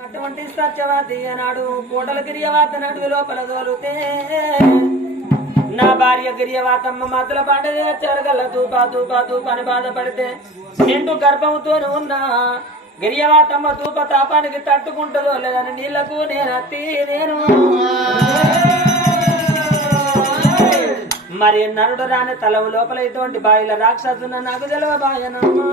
అటువంటి సత్యవాది అన్నాడు కోటల గిరియవాత నడుగు లోపల దోలుతే నా భార్య గిరియవాతమ్మ మతల పాట చెరగల్ల తూపా తూపా తూపని బాధపడితే నిండు గర్భంతో ఉన్న గిరియవాతమ్మ తూప తాపానికి తట్టుకుంటుందో లేదని నీళ్లకు నేను మరి నరుడు రాని తలవు లోపల ఇటువంటి బాయిల రాక్షసున్న నాకు తెలవ బాయనమ్మా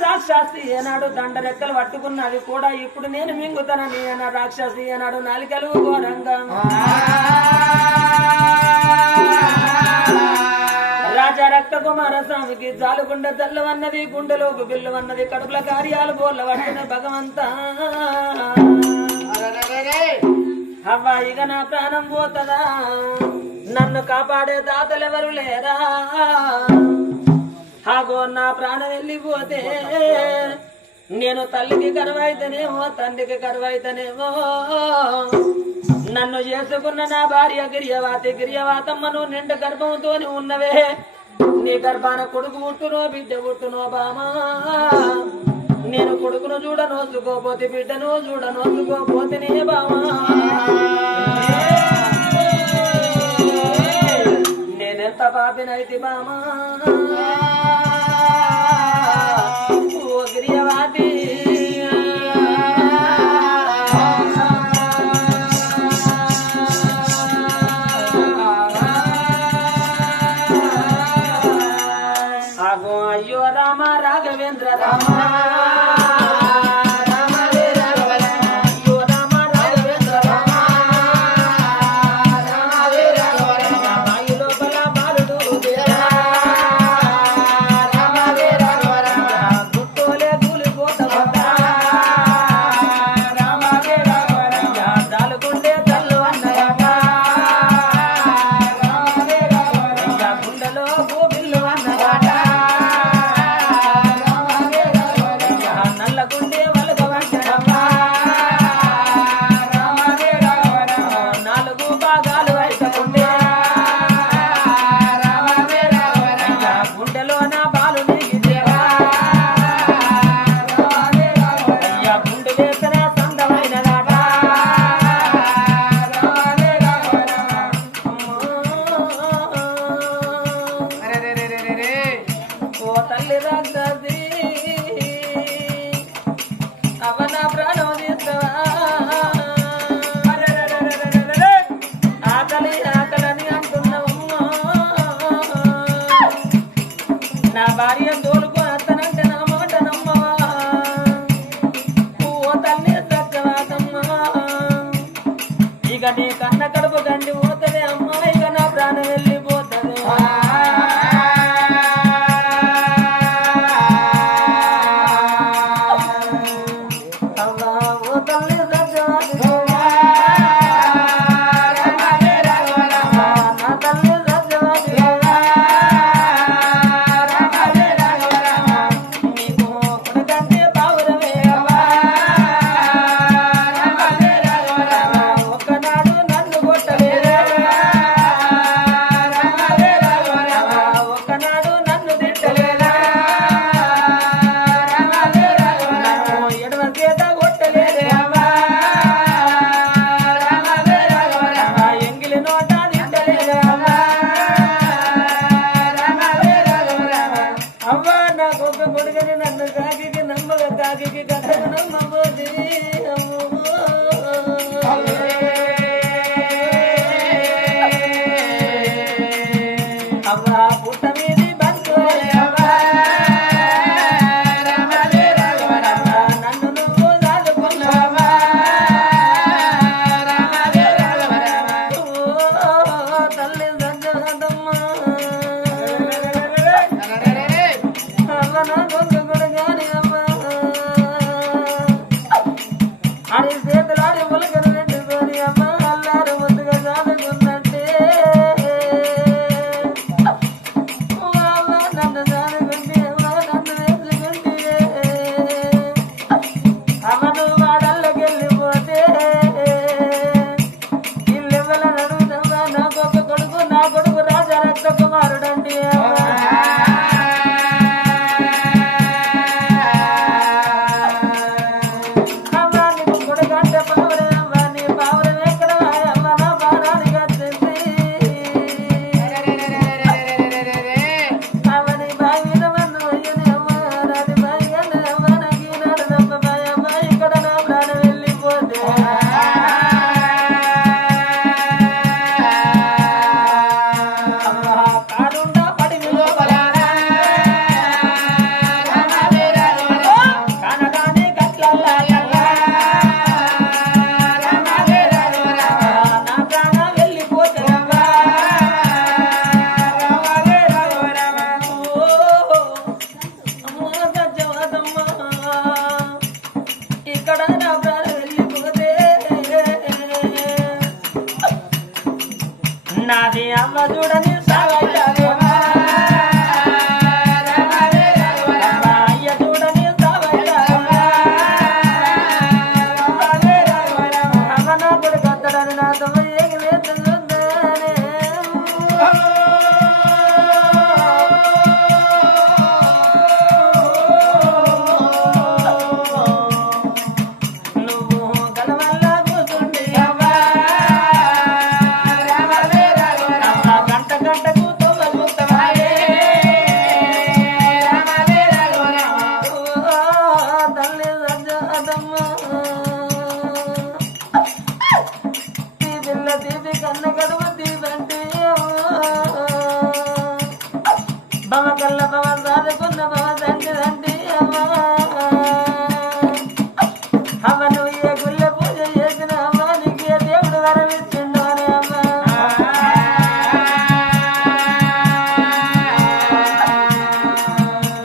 రాక్షసి ఏనాడు దండ రెక్కలు పట్టుకున్నది కూడా ఇప్పుడు నేను మింగుతానని అన్న రాక్షసి ఏనాడు నాలికలు ఘోరంగా రాజా రక్త కుమారస్వామికి జాలుగుండె తెల్లవన్నది గుండెలోకి బిల్లువన్నది కడుపుల కార్యాలు బోర్ల పట్టిన భగవంతా అవ్వ ఇక నా ప్రాణం పోతదా నన్ను కాపాడే దాతలెవరు లేరా ఆగో నా ప్రాణం వెళ్ళిపోతే నేను తల్లికి కరువైతేనేమో తండ్రికి కరువైతేనేమో నన్ను చేసుకున్న నా భార్య గిరియవాతమ్మను నిండు గర్భంతో ఉన్నవే నీ గర్భాన కొడుకు పుట్టునో బిడ్డ పుట్టునో బామా నేను కొడుకును చూడనోసుకోపోతే బిడ్డను చూడనోసుకోపోతేనే బామా నేనెంత పాపినైతే బామా గిరియవాతి ఆగో అయ్యో రామ రాఘవేంద్ర రామ నా భార్య తోలుకొని అత్తనంటే నా మాట నమ్మవా ఓ తల్లి సత్యవాతమ్మా ఇక నీ కన్న కడుపు గండి పోతుంది అమ్మా ఇక నా ప్రాణం వెళ్ళిపోతుంది అమ్మా ఓ తల్లి అవను వాడల్లకెళ్ళిపోతే నీ అమ్మ చూడని సాగైతావే అయ్య చూడని సాగైతావే అమ్మ నా కొడుకు అత్తడని నాతో ఏగలేదు బమకల్ల బమ సాదుకున్న బమ తండ్రి తండ్రి అమ్మ నువ్వు ఏ గుళ్ళ పూజ చేసిన అమ్మ నీకే దేవుడు వరమిచ్చిండు అని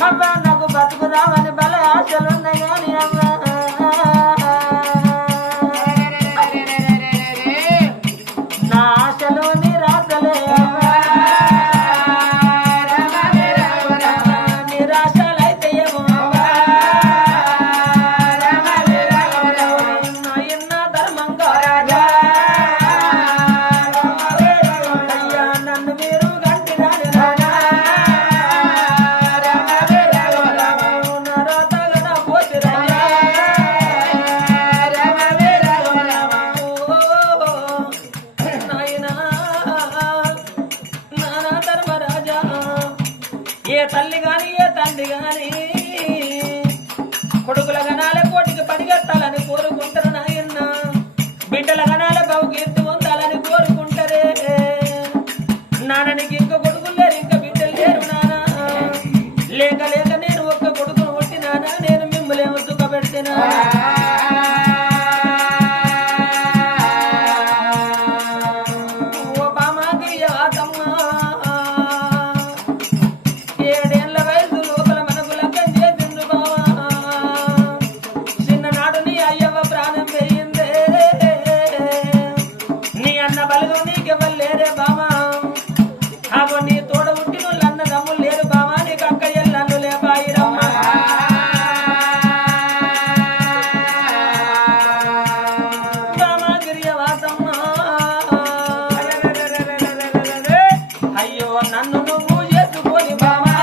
అమ్మ నాకు బతుకుదామని బల ఆశలున్నాయి కానీ అమ్మ నా ఆశలు నీ రాతలే ఏ తల్లి గాని ఏ తండ్రి గాని కొడుకుల గణాల కోటికి పడిగట్టాలని కోరుకుంటారు నాయన్న బిడ్డల గణాల బహుకీర్తి పొందాలని కోరుకుంటారే నాన్ననికి ఇంక కొడుకులు లేరు ఇంకా బిడ్డలు లేరు నాన్న లేక లేక నేను ఒక్క కొడుకును పుట్టినానా నేను మిమ్మల్ని సుఖ పెడితేనా ఓ బామాకి ఆతమ్మ లేరే బామా అగో నీ తోడ పుట్టిన అన్న దమ్ములు లేరు బామా నీకు అక్క ఎల్లు లేపాయిరమ్మ బామా గిరియవాతమ్మ అయ్యో నన్ను నువ్వు చేసుకొని బామా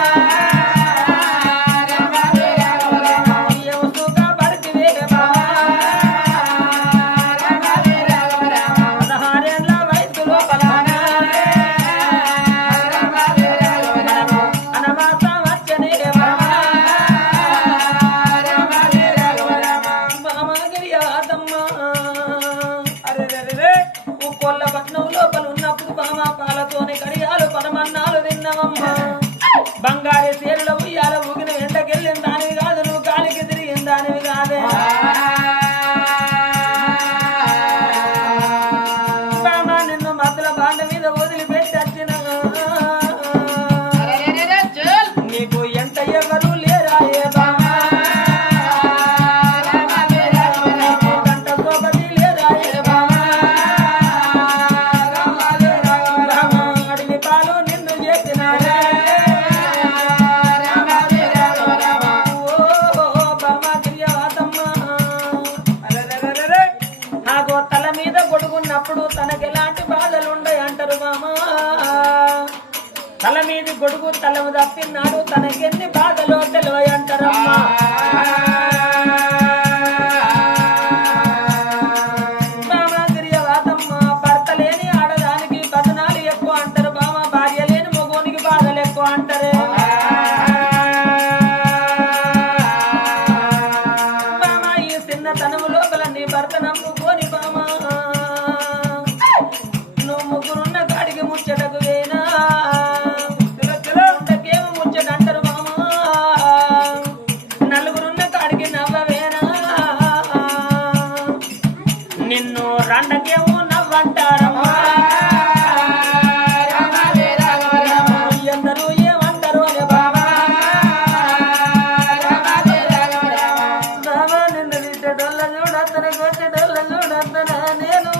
బంగారు సేరుల ఉయ్యాల ఊగిన ఎండకెళ్ళిన దానివి కాదు నువ్వు గాలికి తిరిగిన దానివి కాదే బామా నిన్ను మధ్యల బాండ మీద వదిలిపెట్టి వచ్చిన నీకు ఎంత ఎవరు లేరా ఏ బామా గంట సోపతి లేరా ఏ బామా అడిగి పాలు నిన్ను చేసిన తల మీద గొడుగున్నప్పుడు తనకి ఎలాంటి బాధలు ఉండయి అంటారు మామా తల మీది గొడుగు తలము తప్పినాడు తనకి ఎన్ని బాధలో తెలివై అంటారమ్మా బామా గిరియవాతమ్మ భర్త లేని ఆడదానికి బదనాలు ఎక్కువ అంటారు బామా భార్య లేని మగోనికి బాధలు ఎక్కువ అంటారే బామా ఈ చిన్నతనము లోపల నీ భర్త నమ్ముకొని బామా నువ్వు ముగ్గురున్న కాడికి ముచ్చటకు వేనా ఉండకేమో ముచ్చట అంటారు బామా నలుగురున్న కాడికి నవ్వవేనా నిన్ను రండకేమో నవ్వంటారమ్మా అందరూ ఏమంటారు అనే బామా బామా నిన్ను తిట్టడోళ్ళ చూడత్తన కొట్టడోళ్ళ చూడత్తన నేను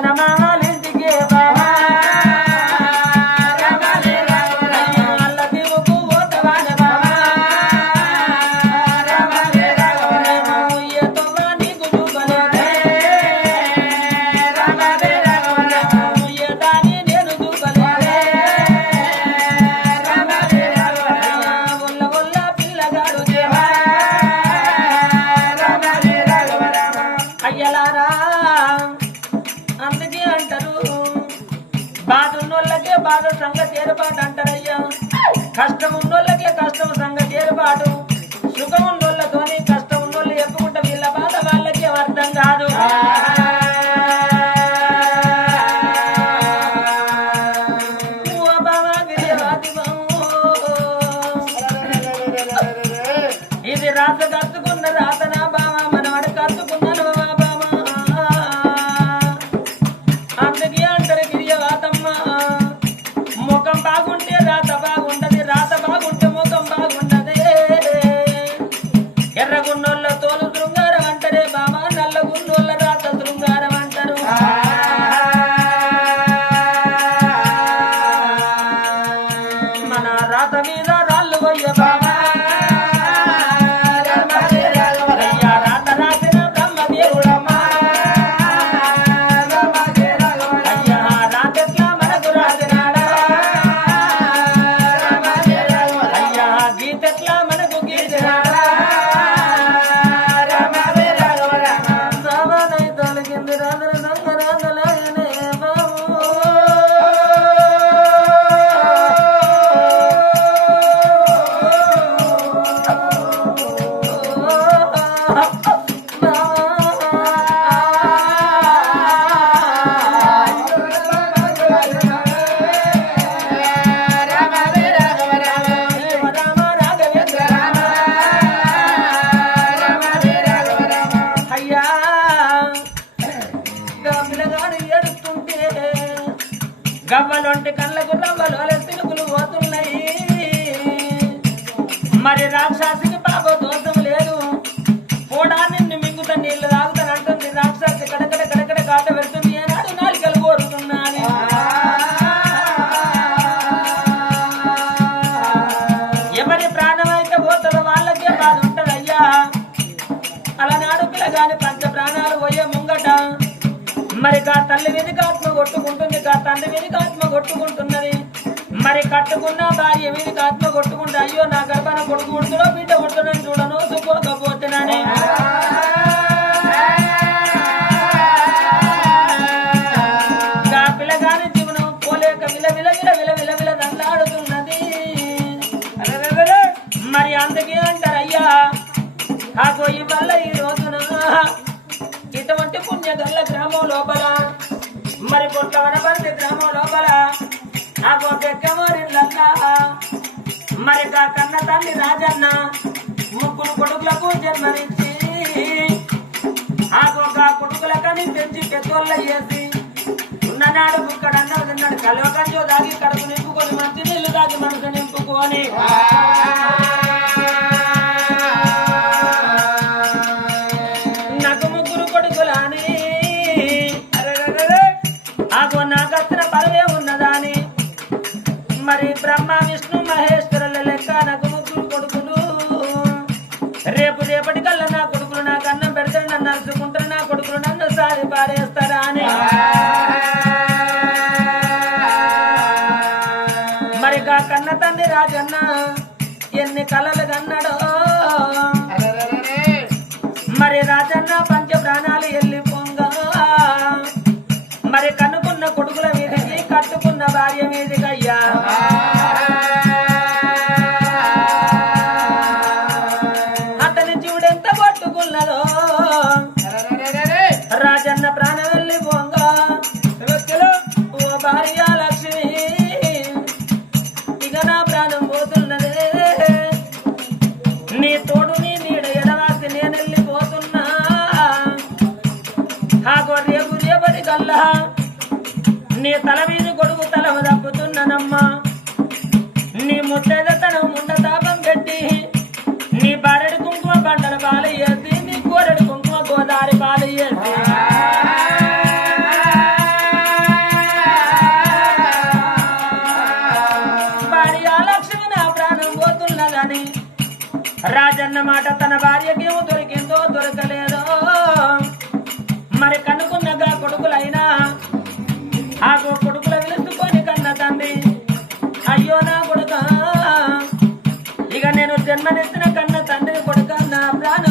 మేనమామలింటికి బావా అల్ల దీవుకు పోతవాని బావా ఏతోవా నీకు చూపలేదే ఏదాని నేను చూపలేదే ఒల్ల ఒల్ల పిల్లగాడు దేవా అయ్యలారా అందుకే అంటారు బాధ ఉన్నోళ్ళకే బాధ సంగతి ఏర్పాటు అంటారయ్యా కష్టం ఉన్నోళ్ళకే కష్టం సంగతి ఏర్పాటు సుఖం ఉన్నోళ్ళతోని కష్టం ఉన్నోళ్ళు చెప్పుకుంటే వీళ్ళ బాధ వాళ్ళకి అర్థం కాదు ఇది రాత కత్తుకున్న రాతనా బావా మనవాడు కత్తుకున్నాను బావా అందుకే అంటారు గిరియవాతమ్మ ముఖం బాగుంటే రాత బాగుంటది రాత బాగుంటే ముఖం బాగుంటది ఎర్రగున్నోళ్ళ తోలు శృంగారం అంటారే బాబా నల్లగున్నోళ్ళ రాత శృంగారం అంటారు మన రాత మీద రాళ్ళు పోయ్య బాబా రాత రాసిన బ్రహ్మదేవుడమ్మా అయ్యా రాతెట్లా మనకు రాసినాడా అయ్యా గీతెట్లా మనకు గీసినాడా రావనై తొలగింది రాధన దొంగ రాధలాయనే బాబు అయ్యా పిల్లగాడు ఏడుస్తుంటే గవ్వలొంటి కళ్ళకు రవ్వలు తిరుగులు పోతున్నాయి మరి రాక్షసికి పాప దోషం లేదు కూడా నిన్ను మింగుతా నీళ్లు తాగుతానంటుంది రాక్షసి కడకడ కడకడ కాట పెడుతుంది ఏనాడు నాలుకలు కోరుతున్నాను ఎవరి ప్రాణం అయితే పోతుందో వాళ్ళకే బాధ ఉంటది అయ్యా అలనాడు పిల్లగాని పంచ ప్రాణాలు పోయే ముంగట మరి కా తల్లి మీదకి ఆత్మ కొట్టుకుంటుంది కా తండ్రి మీదకి ఆత్మ కొట్టుకుంటున్నది మరి కట్టుకున్న భార్య మీదకి ఆత్మ కొట్టుకుంటే అయ్యో నా గర్భాన కొడుకు ఉడుతుడో బిడ్డ ఉడుతుడని చూడను చూసుకోకపోతున్నానే కా పిల్లగాని జీవనం పోలేక విల విల విల విల విల విల దండాడుతున్నది మరి అందుకే అంటారు అయ్యా కాకో ఈ వల్ల ఈ రోజున ఇటువంటి పుణ్యగల్ల గ్రామం లోపల మరి పొట్ల వనపర్తి గ్రామం లోపల ఆగో బెక్కమోరిల్లల్లా మరి కా కన్న తల్లి రాజన్న ముగ్గురు కొడుకులకు జన్మనిచ్చి ఆగో కా కొడుకులకని పెంచి పెద్దోళ్ళ చేసి ఉన్ననాడు ఇక్కడ అన్నం తిన్నాడు కలవకంజో దాగి కడుపు నింపుకొని మంచి నీళ్లు దాగి మనసు నింపుకొని నాకు ముగ్గురు కొడుకులని ఆగో నాకత్ర పరవే ఉన్నదాని మరి బ్రహ్మ విష్ణు మహేశ్వరుల లెక్క నాకు ముగ్గురు కొడుకులు రేపటి కల్లా నా కొడుకులు నాకు అన్నం పెడతారు నన్ను అరుచుకుంటారు నా కొడుకులు నన్ను సారి పారేస్తారా అని మరి కా కన్న తండ్రి రాజన్న ఎన్ని కలలు కన్నాడో మరి రాజన్న పంచ ప్రాణాలు వెళ్ళిపోంగా మరి కనుకున్న కొడుకుల మీదకి కట్టుకున్న భార్య మీదకి అయ్యా అతని జీవుడెంత పట్టుకున్నదో రాజన్న ప్రాణం వెళ్ళిపోంగా ఓ భార్య లక్ష్మి ఇక నా ప్రాణం పోతున్నదే నీ తోడు నీ నీడ ఎడవాసి నేను వెళ్ళిపోతున్నా ఆగో రేపు రేపటి కల్లా నీ తల మీద కొడుకు తల దప్పుతున్నానమ్మా నీ ముత్తైదతనం ముండ తాపం పెట్టి నీ బారెడు కుంకుమ పంటల పాలు వేసి నీ కోరెడు కుంకుమ గోదావరి పాలు వేసి అన్నమాట తన భార్యకేమో దొరికిందో దొరకలేదో మరి కనుకున్నగా కొడుకులైనా ఆ కొడుకుల పిలుచుకొని కన్న తండ్రి అయ్యో నా కొడుక ఇక నేను జన్మనెత్తిన కన్న తండ్రి కొడుక నా ప్రాణ